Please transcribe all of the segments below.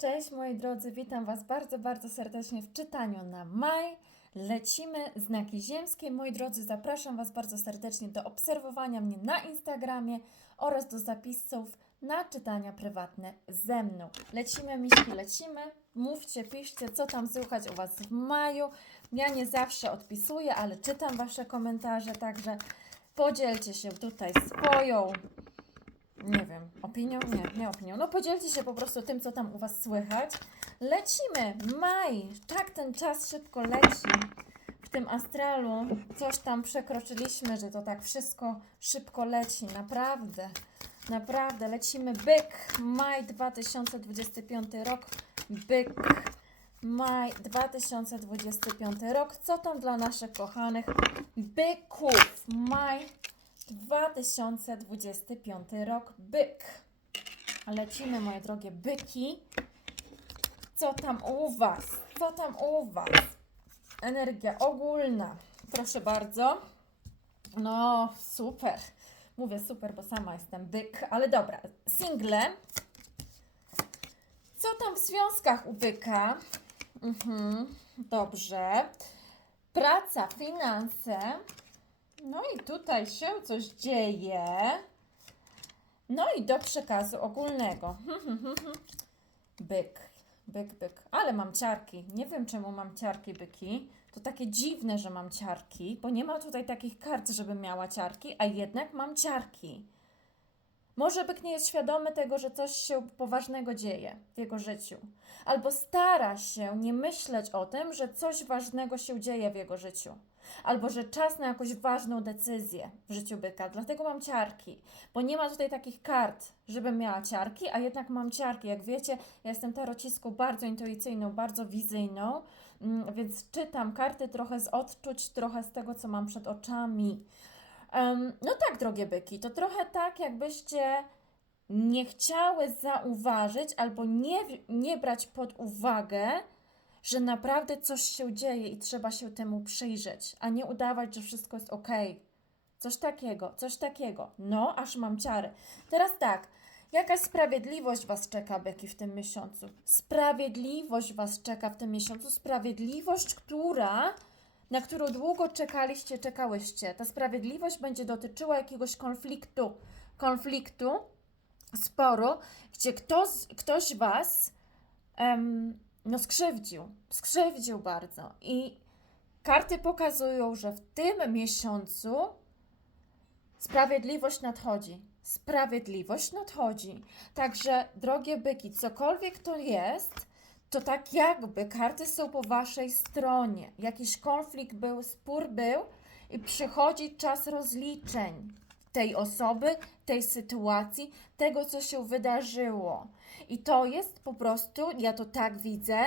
Cześć moi drodzy, witam Was bardzo, bardzo serdecznie w czytaniu na maj. Lecimy znaki ziemskie. Moi drodzy, zapraszam Was bardzo serdecznie do obserwowania mnie na Instagramie oraz do zapisów na czytania prywatne ze mną. Lecimy, miśki, lecimy. Mówcie, piszcie, co tam słychać u Was w maju. Ja nie zawsze odpisuję, ale czytam Wasze komentarze, także podzielcie się tutaj swoją nie wiem, opinią? Nie, nie opinią. No podzielcie się po prostu tym, co tam u Was słychać. Lecimy! Maj! Tak ten czas szybko leci. W tym astralu coś tam przekroczyliśmy, że to tak wszystko szybko leci. Naprawdę. Naprawdę. Lecimy. Byk. Maj 2025 rok. Byk. Maj 2025 rok. Co tam dla naszych kochanych byków? Maj 2025 rok, byk. Lecimy, moje drogie byki. Co tam u Was? Co tam u Was? Energia ogólna. Proszę bardzo. No, super. Mówię super, bo sama jestem byk, ale dobra. Single. Co tam w związkach u byka? Mhm, dobrze. Praca, finanse. No i tutaj się coś dzieje. No i do przekazu ogólnego. Byk, byk, byk. Ale mam ciarki. Nie wiem czemu mam ciarki, byki. To takie dziwne, że mam ciarki, bo nie ma tutaj takich kart, żebym miała ciarki, a jednak mam ciarki. Może byk nie jest świadomy tego, że coś się poważnego dzieje w jego życiu. Albo stara się nie myśleć o tym, że coś ważnego się dzieje w jego życiu albo że czas na jakąś ważną decyzję w życiu byka. Dlatego mam ciarki, bo nie ma tutaj takich kart, żebym miała ciarki, a jednak mam ciarki. Jak wiecie, ja jestem tarociską bardzo intuicyjną, bardzo wizyjną, mm, więc czytam karty trochę z odczuć, trochę z tego, co mam przed oczami. Um, no tak, drogie byki, to trochę tak, jakbyście nie chciały zauważyć albo nie, nie brać pod uwagę, że naprawdę coś się dzieje i trzeba się temu przyjrzeć, a nie udawać, że wszystko jest ok. Coś takiego, coś takiego. No, aż mam ciary. Teraz tak, jakaś sprawiedliwość Was czeka, Beki, w tym miesiącu? Sprawiedliwość Was czeka w tym miesiącu. Sprawiedliwość, która, na którą długo czekaliście, czekałyście. Ta sprawiedliwość będzie dotyczyła jakiegoś konfliktu, konfliktu, sporu, gdzie ktoś, ktoś Was. em, no skrzywdził, skrzywdził bardzo. I karty pokazują, że w tym miesiącu sprawiedliwość nadchodzi. Sprawiedliwość nadchodzi. Także, drogie byki, cokolwiek to jest, to tak jakby karty są po waszej stronie. Jakiś konflikt był, spór był i przychodzi czas rozliczeń tej osoby, tej sytuacji, tego, co się wydarzyło. I to jest po prostu, ja to tak widzę.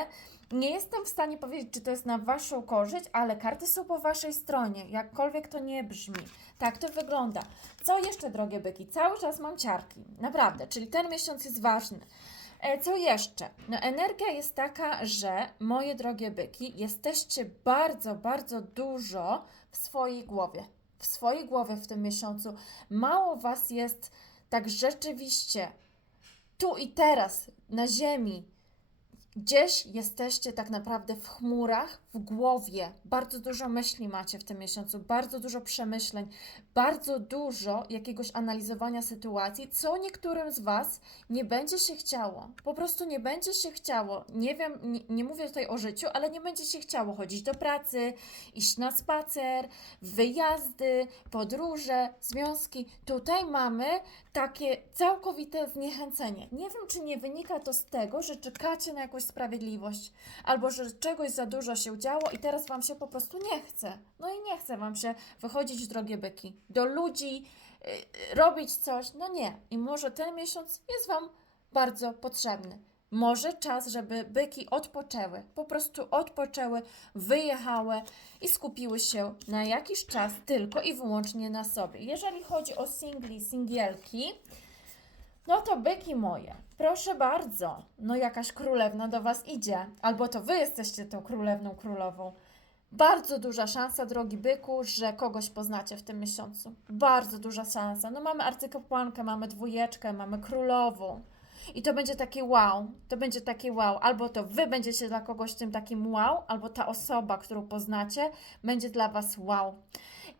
Nie jestem w stanie powiedzieć, czy to jest na Waszą korzyść, ale karty są po Waszej stronie, jakkolwiek to nie brzmi. Tak to wygląda. Co jeszcze, drogie byki? Cały czas mam ciarki, naprawdę, czyli ten miesiąc jest ważny. E, Co jeszcze? No, energia jest taka, że moje drogie byki, jesteście bardzo, bardzo dużo w swojej głowie. W swojej głowie w tym miesiącu. Mało Was jest tak rzeczywiście tu i teraz, na ziemi, gdzieś jesteście tak naprawdę w chmurach, w głowie. Bardzo dużo myśli macie w tym miesiącu, bardzo dużo przemyśleń, bardzo dużo jakiegoś analizowania sytuacji, co niektórym z Was nie będzie się chciało. Po prostu nie będzie się chciało. Nie wiem, nie, nie mówię tutaj o życiu, ale nie będzie się chciało chodzić do pracy, iść na spacer, wyjazdy, podróże, związki. Tutaj mamy takie całkowite zniechęcenie. Nie wiem, czy nie wynika to z tego, że czekacie na jakąś sprawiedliwość, albo że czegoś za dużo się działo i teraz Wam się po prostu nie chce. No i nie chce Wam się wychodzić, drogie byki, do ludzi, yy, robić coś. No nie. I może ten miesiąc jest Wam bardzo potrzebny. Może czas, żeby byki odpoczęły, po prostu odpoczęły, wyjechały i skupiły się na jakiś czas tylko i wyłącznie na sobie. Jeżeli chodzi o singli, singielki, no to byki moje, proszę bardzo. No jakaś królewna do Was idzie, albo to Wy jesteście tą królewną, królową. Bardzo duża szansa, drogi byku, że kogoś poznacie w tym miesiącu. Bardzo duża szansa. No mamy arcykapłankę, mamy dwójeczkę, mamy królową. I to będzie takie wow, to będzie takie wow. Albo to wy będziecie dla kogoś tym takim wow, albo ta osoba, którą poznacie, będzie dla was wow.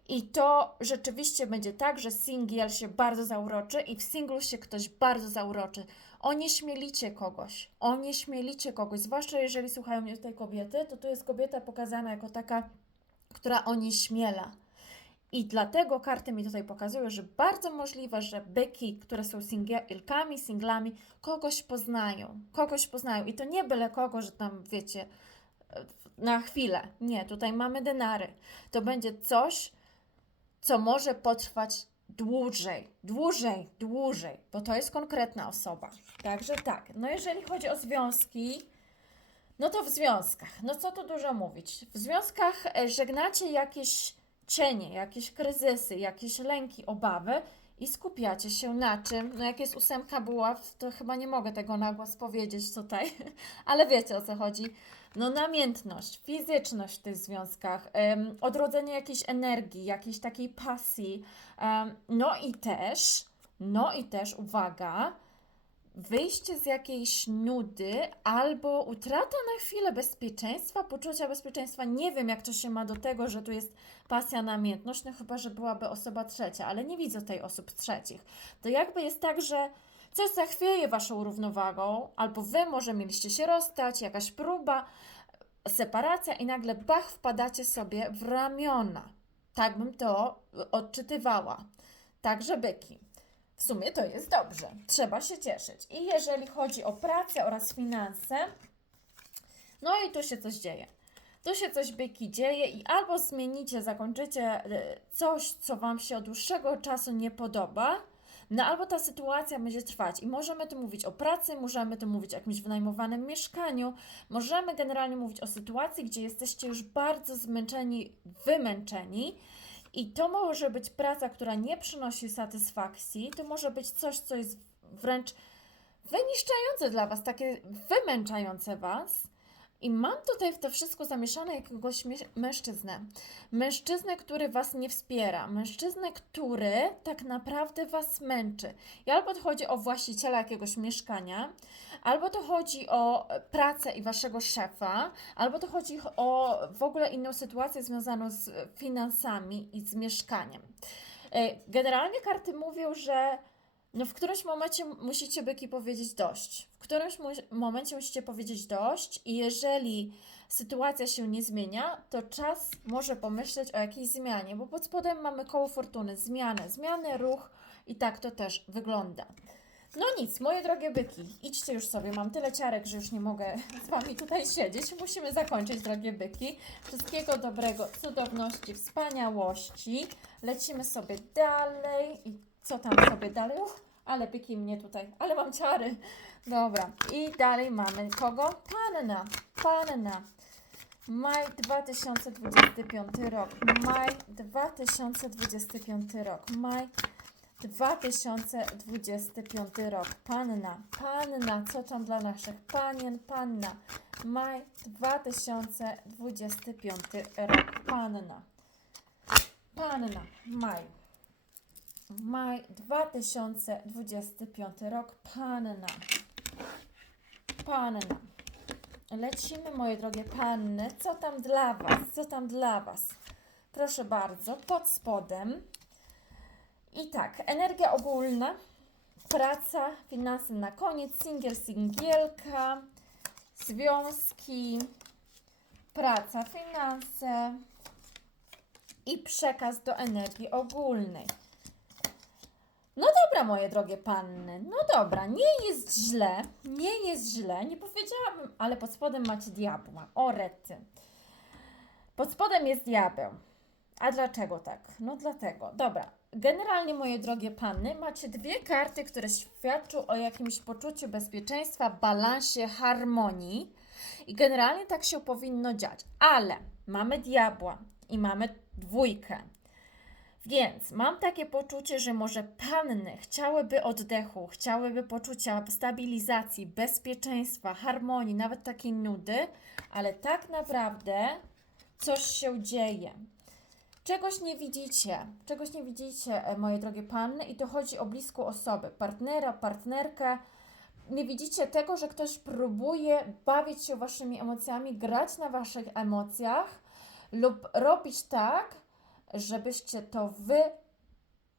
I to rzeczywiście będzie tak, że singiel się bardzo zauroczy i w singlu się ktoś bardzo zauroczy. Onieśmielicie kogoś, onieśmielicie kogoś, zwłaszcza jeżeli słuchają mnie tutaj kobiety, to tu jest kobieta pokazana jako taka, która onieśmiela. I dlatego karty mi tutaj pokazują, że bardzo możliwe, że byki, które są singielkami, singlami, kogoś poznają. Kogoś poznają. I to nie byle kogo, że tam wiecie, na chwilę. Nie, tutaj mamy denary. To będzie coś, co może potrwać dłużej, dłużej, dłużej, bo to jest konkretna osoba. Także tak. No jeżeli chodzi o związki, no to w związkach, no co tu dużo mówić. W związkach e, żegnacie jakieś cienie, jakieś kryzysy, jakieś lęki, obawy i skupiacie się na czym? No jak jest ósemka buław, to chyba nie mogę tego na głos powiedzieć tutaj, ale wiecie o co chodzi. No namiętność, fizyczność w tych związkach, em, odrodzenie jakiejś energii, jakiejś takiej pasji, em, no i też, no i też, uwaga, wyjście z jakiejś nudy albo utrata na chwilę bezpieczeństwa, poczucia bezpieczeństwa. Nie wiem, jak to się ma do tego, że tu jest pasja, namiętność, no chyba, że byłaby osoba trzecia, ale nie widzę tej osób trzecich. To jakby jest tak, że coś zachwieje waszą równowagą, albo wy może mieliście się rozstać, jakaś próba, separacja i nagle bach, wpadacie sobie w ramiona. Tak bym to odczytywała. Także byki. W sumie to jest dobrze. Trzeba się cieszyć. I jeżeli chodzi o pracę oraz finanse, no i tu się coś dzieje. Tu się coś byki dzieje i albo zmienicie, zakończycie y, coś, co Wam się od dłuższego czasu nie podoba, no albo ta sytuacja będzie trwać. I możemy tu mówić o pracy, możemy tu mówić o jakimś wynajmowanym mieszkaniu, możemy generalnie mówić o sytuacji, gdzie jesteście już bardzo zmęczeni, wymęczeni. I to może być praca, która nie przynosi satysfakcji, to może być coś, co jest wręcz wyniszczające dla Was, takie wymęczające Was. I mam tutaj w to wszystko zamieszane jakiegoś mężczyznę. Mężczyznę, który Was nie wspiera. Mężczyznę, który tak naprawdę Was męczy. I albo to chodzi o właściciela jakiegoś mieszkania, albo to chodzi o pracę i Waszego szefa, albo to chodzi o w ogóle inną sytuację związaną z finansami i z mieszkaniem. E, Generalnie karty mówią, że no w którymś momencie musicie byki powiedzieć dość. W którymś mu- momencie musicie powiedzieć dość i jeżeli sytuacja się nie zmienia, to czas może pomyśleć o jakiejś zmianie, bo pod spodem mamy koło fortuny, zmianę, zmianę, ruch i tak to też wygląda. No nic, moje drogie byki, idźcie już sobie, mam tyle ciarek, że już nie mogę z Wami tutaj siedzieć. Musimy zakończyć, drogie byki. Wszystkiego dobrego, cudowności, wspaniałości. Lecimy sobie dalej i co tam sobie dalej? Uch, ale byki mnie tutaj, ale mam ciary. Dobra, i dalej mamy kogo? Panna, panna. Maj 2025 rok, maj 2025 rok, maj 2025 rok. Panna, panna, co tam dla naszych panien, panna. Maj 2025 rok, panna. Panna, maj. Maj 2025 rok, panna. Panna. Lecimy, moje drogie panny. Co tam dla Was? Co tam dla Was? Proszę bardzo, pod spodem. I tak, energia ogólna, praca, finanse na koniec, singiel, singielka, związki, praca, finanse i przekaz do energii ogólnej. No dobra, moje drogie panny, no dobra, nie jest źle, nie jest źle, nie powiedziałabym, ale pod spodem macie diabła, o rety. Pod spodem jest diabeł. A dlaczego tak? No dlatego. Dobra. Generalnie, moje drogie panny, macie dwie karty, które świadczą o jakimś poczuciu bezpieczeństwa, balansie, harmonii. I generalnie tak się powinno dziać. Ale mamy diabła i mamy dwójkę. Więc mam takie poczucie, że może panny chciałyby oddechu, chciałyby poczucia stabilizacji, bezpieczeństwa, harmonii, nawet takiej nudy, ale tak naprawdę coś się dzieje. Czegoś nie widzicie, czegoś nie widzicie, e, moje drogie panny, i to chodzi o bliską osobę, partnera, partnerkę, nie widzicie tego, że ktoś próbuje bawić się waszymi emocjami, grać na waszych emocjach lub robić tak, żebyście to wy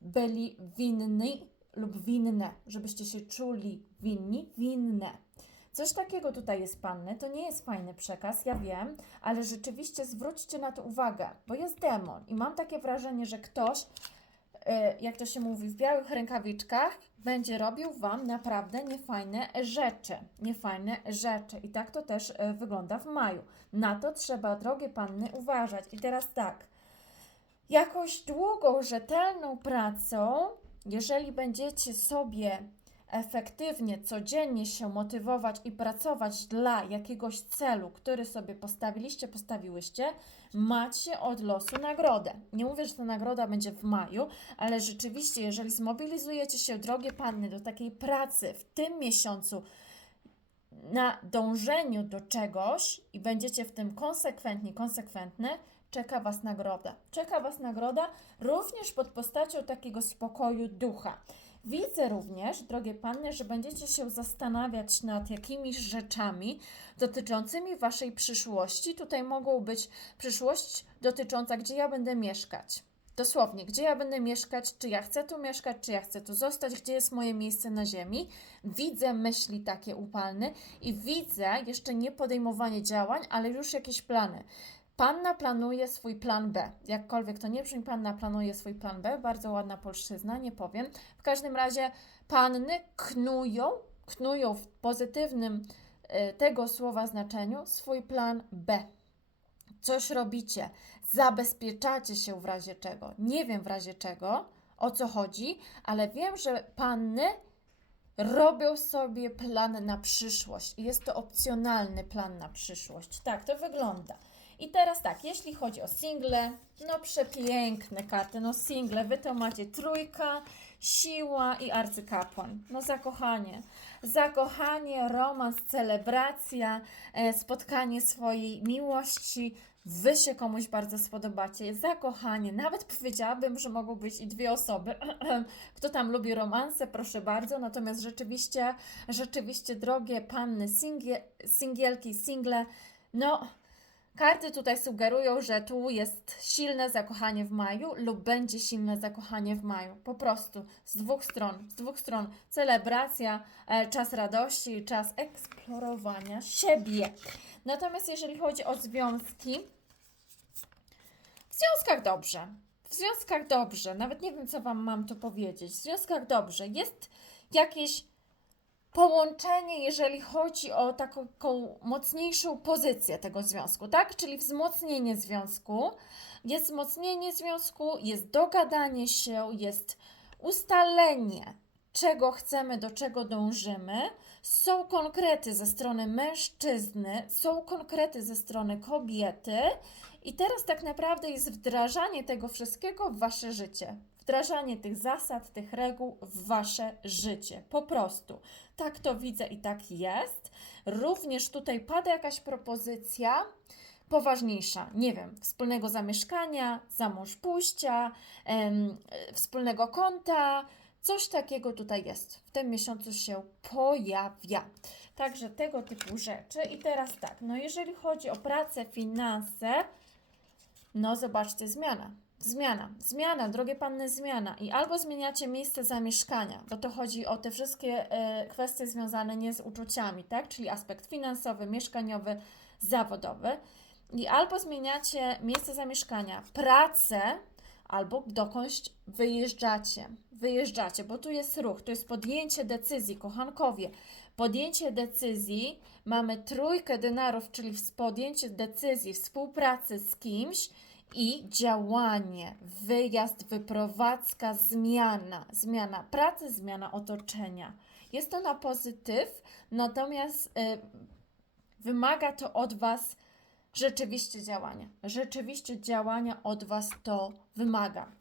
byli winni lub winne, żebyście się czuli winni, winne. Coś takiego tutaj jest panny, to nie jest fajny przekaz, ja wiem, ale rzeczywiście zwróćcie na to uwagę, bo jest demon i mam takie wrażenie, że ktoś, e, jak to się mówi, w białych rękawiczkach będzie robił Wam naprawdę niefajne rzeczy, niefajne rzeczy i tak to też e, wygląda w maju. Na to trzeba, drogie panny, uważać. I teraz tak, jakąś długą, rzetelną pracą, jeżeli będziecie sobie efektywnie, codziennie się motywować i pracować dla jakiegoś celu, który sobie postawiliście, postawiłyście, macie od losu nagrodę. Nie mówię, że ta nagroda będzie w maju, ale rzeczywiście, jeżeli zmobilizujecie się, drogie panny, do takiej pracy w tym miesiącu, na dążeniu do czegoś i będziecie w tym konsekwentni, konsekwentne, czeka Was nagroda. Czeka Was nagroda również pod postacią takiego spokoju ducha. Widzę również, drogie panny, że będziecie się zastanawiać nad jakimiś rzeczami dotyczącymi Waszej przyszłości. Tutaj mogą być przyszłość dotycząca, gdzie ja będę mieszkać. Dosłownie, gdzie ja będę mieszkać, czy ja chcę tu mieszkać, czy ja chcę tu zostać, gdzie jest moje miejsce na ziemi. Widzę myśli takie upalne i widzę jeszcze nie podejmowanie działań, ale już jakieś plany. Panna planuje swój plan B. Jakkolwiek to nie brzmi, panna planuje swój plan B. Bardzo ładna polszczyzna, nie powiem. W każdym razie panny knują, knują w pozytywnym y, tego słowa znaczeniu swój plan B. Coś robicie, zabezpieczacie się w razie czego. Nie wiem w razie czego, o co chodzi, ale wiem, że panny robią sobie plan na przyszłość jest to opcjonalny plan na przyszłość. Tak to wygląda. I teraz tak, jeśli chodzi o single, no przepiękne karty, no single, wy to macie trójka, siła i arcykapłan. No zakochanie, zakochanie, romans, celebracja, e, spotkanie swojej miłości, wy się komuś bardzo spodobacie, zakochanie, nawet powiedziałabym, że mogą być i dwie osoby. Kto tam lubi romanse, proszę bardzo, natomiast rzeczywiście, rzeczywiście drogie panny singie, singielki, single, no Karty tutaj sugerują, że tu jest silne zakochanie w maju lub będzie silne zakochanie w maju. Po prostu z dwóch stron, z dwóch stron celebracja, e, czas radości, czas eksplorowania siebie. Natomiast jeżeli chodzi o związki, w związkach dobrze. W związkach dobrze. Nawet nie wiem, co Wam mam tu powiedzieć. W związkach dobrze. Jest jakieś połączenie, jeżeli chodzi o taką mocniejszą pozycję tego związku, tak? Czyli wzmocnienie związku. Jest wzmocnienie związku, jest dogadanie się, jest ustalenie, czego chcemy, do czego dążymy. Są konkrety ze strony mężczyzny, są konkrety ze strony kobiety. I teraz tak naprawdę jest wdrażanie tego wszystkiego w wasze życie wdrażanie tych zasad, tych reguł w wasze życie. Po prostu. Tak to widzę i tak jest. Również tutaj pada jakaś propozycja poważniejsza, nie wiem, wspólnego zamieszkania, za mąż pójścia, em, wspólnego konta, coś takiego tutaj jest. W tym miesiącu się pojawia. Także tego typu rzeczy. I teraz tak, no jeżeli chodzi o pracę, finanse, no zobaczcie, zmiana. Zmiana, zmiana, drogie panny, zmiana. I albo zmieniacie miejsce zamieszkania, bo to chodzi o te wszystkie e, kwestie związane nie z uczuciami, tak? Czyli aspekt finansowy, mieszkaniowy, zawodowy. I albo zmieniacie miejsce zamieszkania, pracę, albo dokądś wyjeżdżacie. Wyjeżdżacie, bo tu jest ruch, tu jest podjęcie decyzji, kochankowie. Podjęcie decyzji, mamy trójkę denarów, czyli podjęcie decyzji, współpracy z kimś i działanie, wyjazd, wyprowadzka, zmiana, zmiana pracy, zmiana otoczenia. Jest to na pozytyw, natomiast y, wymaga to od Was rzeczywiście działania. Rzeczywiście działania od Was to wymaga.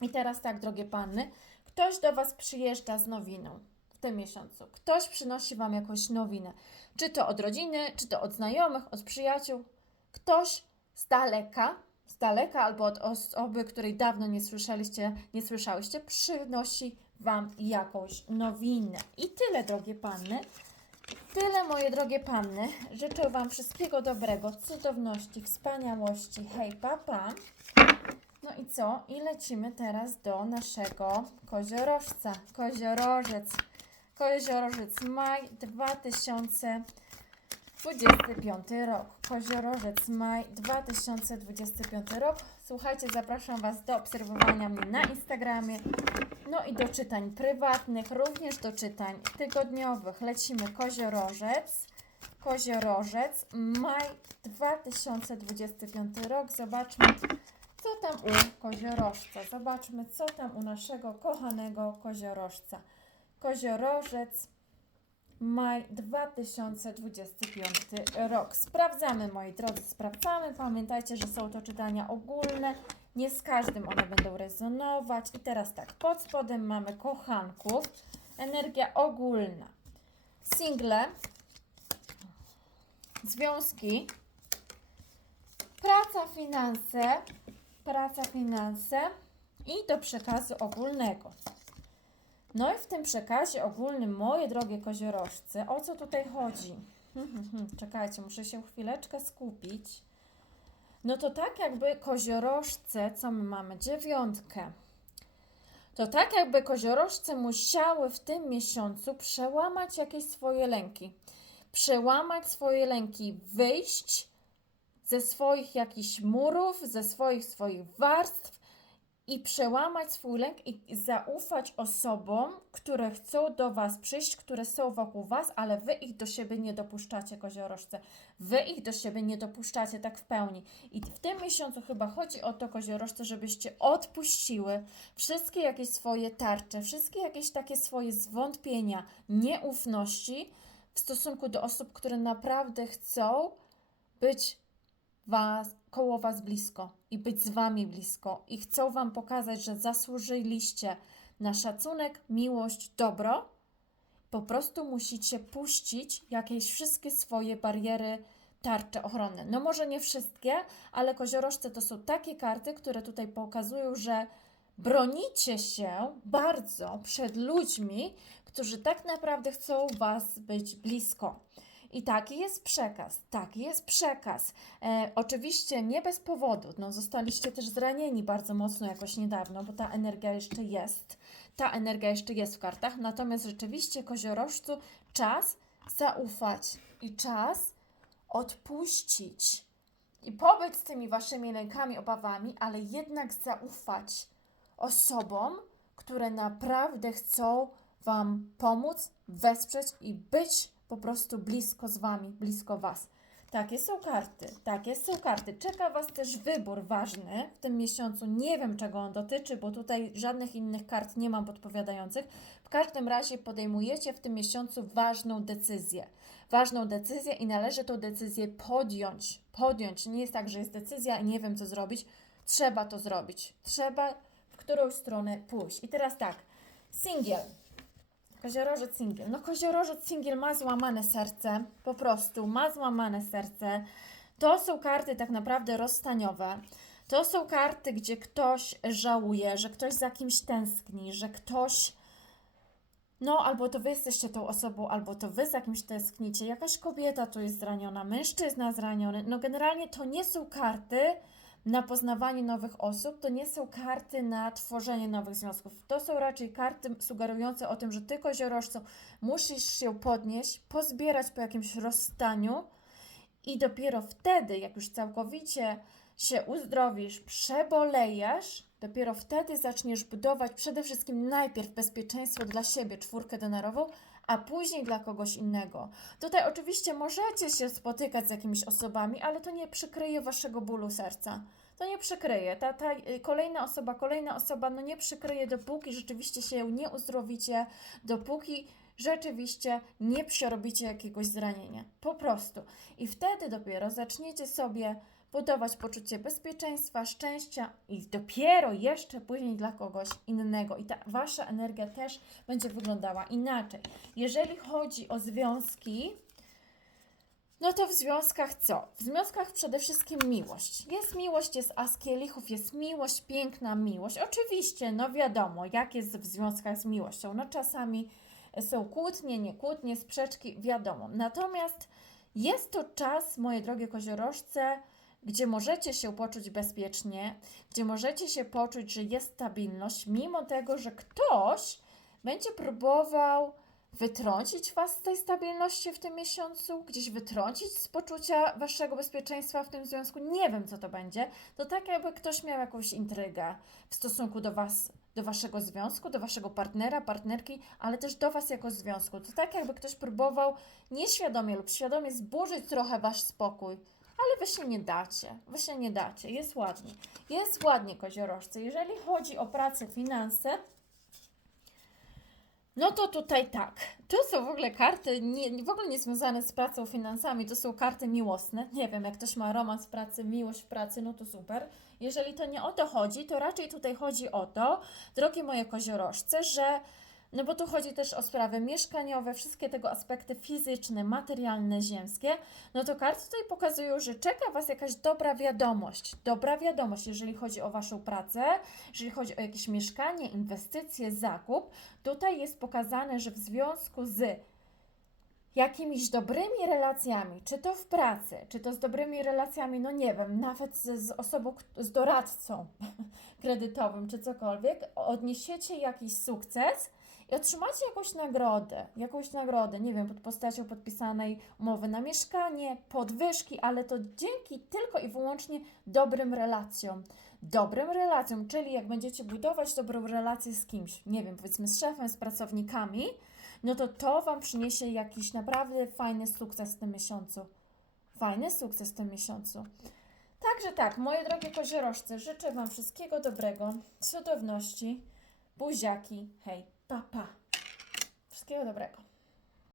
I teraz tak, drogie panny, ktoś do Was przyjeżdża z nowiną w tym miesiącu. Ktoś przynosi Wam jakąś nowinę. Czy to od rodziny, czy to od znajomych, od przyjaciół. Ktoś z daleka daleka albo od osoby, której dawno nie słyszeliście, nie słyszałyście, przynosi Wam jakąś nowinę. I tyle, drogie panny. Tyle, moje drogie panny. Życzę Wam wszystkiego dobrego, cudowności, wspaniałości. Hej, papa. No i co? I lecimy teraz do naszego koziorożca. Koziorożec. Koziorożec maj 2025 rok. Koziorożec maj 2025 rok. Słuchajcie, zapraszam Was do obserwowania mnie na Instagramie. No i do czytań prywatnych, również do czytań tygodniowych. Lecimy koziorożec. Koziorożec, maj 2025 rok. Zobaczmy, co tam u koziorożca. Zobaczmy, co tam u naszego kochanego koziorożca. Koziorożec, maj 2025 rok. Sprawdzamy, moi drodzy, sprawdzamy. Pamiętajcie, że są to czytania ogólne. Nie z każdym one będą rezonować. I teraz tak, pod spodem mamy kochanków. Energia ogólna. Single. Związki. Praca, finanse. Praca, finanse. I do przekazu ogólnego. No i w tym przekazie ogólnym, moje drogie koziorożce, o co tutaj chodzi? Hmm, hmm, hmm, Czekajcie, muszę się chwileczkę skupić. No to tak jakby koziorożce, co my mamy? Dziewiątkę. To tak jakby koziorożce musiały w tym miesiącu przełamać jakieś swoje lęki. Przełamać swoje lęki, wyjść ze swoich jakichś murów, ze swoich swoich warstw i przełamać swój lęk i zaufać osobom, które chcą do Was przyjść, które są wokół Was, ale Wy ich do siebie nie dopuszczacie, koziorożce. Wy ich do siebie nie dopuszczacie tak w pełni. I w tym miesiącu chyba chodzi o to, koziorożce, żebyście odpuściły wszystkie jakieś swoje tarcze, wszystkie jakieś takie swoje zwątpienia, nieufności w stosunku do osób, które naprawdę chcą być was, koło Was blisko i być z Wami blisko i chcą Wam pokazać, że zasłużyliście na szacunek, miłość, dobro, po prostu musicie puścić jakieś wszystkie swoje bariery, tarcze ochronne. No może nie wszystkie, ale koziorożce to są takie karty, które tutaj pokazują, że bronicie się bardzo przed ludźmi, którzy tak naprawdę chcą Was być blisko. I taki jest przekaz, taki jest przekaz. E, oczywiście nie bez powodu, no, zostaliście też zranieni bardzo mocno jakoś niedawno, bo ta energia jeszcze jest. Ta energia jeszcze jest w kartach, natomiast rzeczywiście koziorożcu czas zaufać i czas odpuścić i pobyć z tymi waszymi lękami, obawami, ale jednak zaufać osobom, które naprawdę chcą wam pomóc, wesprzeć i być po prostu blisko z Wami, blisko Was. Takie są karty, takie są karty. Czeka Was też wybór ważny w tym miesiącu. Nie wiem, czego on dotyczy, bo tutaj żadnych innych kart nie mam podpowiadających. W każdym razie podejmujecie w tym miesiącu ważną decyzję. Ważną decyzję i należy tą decyzję podjąć. Podjąć. Nie jest tak, że jest decyzja i nie wiem, co zrobić. Trzeba to zrobić. Trzeba w którą stronę pójść. I teraz tak, singiel. Koziorożec singiel. No koziorożec singiel ma złamane serce, po prostu ma złamane serce. To są karty tak naprawdę rozstaniowe. To są karty, gdzie ktoś żałuje, że ktoś za kimś tęskni, że ktoś. No, albo to wy jesteście tą osobą, albo to wy za kimś tęsknicie. Jakaś kobieta tu jest zraniona, mężczyzna zraniony. No, generalnie to nie są karty na poznawanie nowych osób, to nie są karty na tworzenie nowych związków. To są raczej karty sugerujące o tym, że ty, koziorożcu, musisz się podnieść, pozbierać po jakimś rozstaniu i dopiero wtedy, jak już całkowicie się uzdrowisz, przebolejesz, dopiero wtedy zaczniesz budować przede wszystkim najpierw bezpieczeństwo dla siebie, czwórkę denarową, a później dla kogoś innego. Tutaj oczywiście możecie się spotykać z jakimiś osobami, ale to nie przykryje waszego bólu serca. To nie przykryje. Ta, ta y, kolejna osoba, kolejna osoba, no nie przykryje, dopóki rzeczywiście się nie uzdrowicie, dopóki rzeczywiście nie przerobicie jakiegoś zranienia. Po prostu. I wtedy dopiero zaczniecie sobie budować poczucie bezpieczeństwa, szczęścia i dopiero jeszcze później dla kogoś innego. I ta wasza energia też będzie wyglądała inaczej. Jeżeli chodzi o związki, No to w związkach co? W związkach przede wszystkim miłość. Jest miłość, jest as kielichów, jest miłość, piękna miłość. Oczywiście, no wiadomo, jak jest w związkach z miłością. No czasami są kłótnie, nie kłótnie, sprzeczki, wiadomo. Natomiast jest to czas, moje drogie koziorożce, gdzie możecie się poczuć bezpiecznie, gdzie możecie się poczuć, że jest stabilność, mimo tego, że ktoś będzie próbował wytrącić Was z tej stabilności w tym miesiącu, gdzieś wytrącić z poczucia Waszego bezpieczeństwa w tym związku. Nie wiem, co to będzie. To tak, jakby ktoś miał jakąś intrygę w stosunku do Was, do Waszego związku, do Waszego partnera, partnerki, ale też do Was jako związku. To tak, jakby ktoś próbował nieświadomie lub świadomie zburzyć trochę Wasz spokój. Ale wy się nie dacie, wy się nie dacie, jest ładnie. Jest ładnie, koziorożcy. Jeżeli chodzi o pracę, finanse, no to tutaj tak. To są w ogóle karty nie, w ogóle nie związane z pracą, finansami. To są karty miłosne. Nie wiem, jak ktoś ma romans w pracy, miłość w pracy, no to super. Jeżeli to nie o to chodzi, to raczej tutaj chodzi o to, drogie moje koziorożce, że no bo tu chodzi też o sprawy mieszkaniowe, wszystkie tego aspekty fizyczne, materialne, ziemskie. No to karty tutaj pokazują, że czeka Was jakaś dobra wiadomość. Dobra wiadomość, jeżeli chodzi o Waszą pracę, jeżeli chodzi o jakieś mieszkanie, inwestycje, zakup. Tutaj jest pokazane, że w związku z jakimiś dobrymi relacjami, czy to w pracy, czy to z dobrymi relacjami, no nie wiem, nawet z, z osobą, z doradcą kredytowym, czy cokolwiek, odniesiecie jakiś sukces i otrzymacie jakąś nagrodę, jakąś nagrodę, nie wiem, pod postacią podpisanej umowy na mieszkanie, podwyżki, ale to dzięki tylko i wyłącznie dobrym relacjom. Dobrym relacjom, czyli jak będziecie budować dobrą relację z kimś, nie wiem, powiedzmy z szefem, z pracownikami, no to to Wam przyniesie jakiś naprawdę fajny sukces w tym miesiącu. Fajny sukces w tym miesiącu. Także tak, moje drogie koziorożce, życzę Wam wszystkiego dobrego, cudowności, buziaki, hej, pa, pa. Wszystkiego dobrego.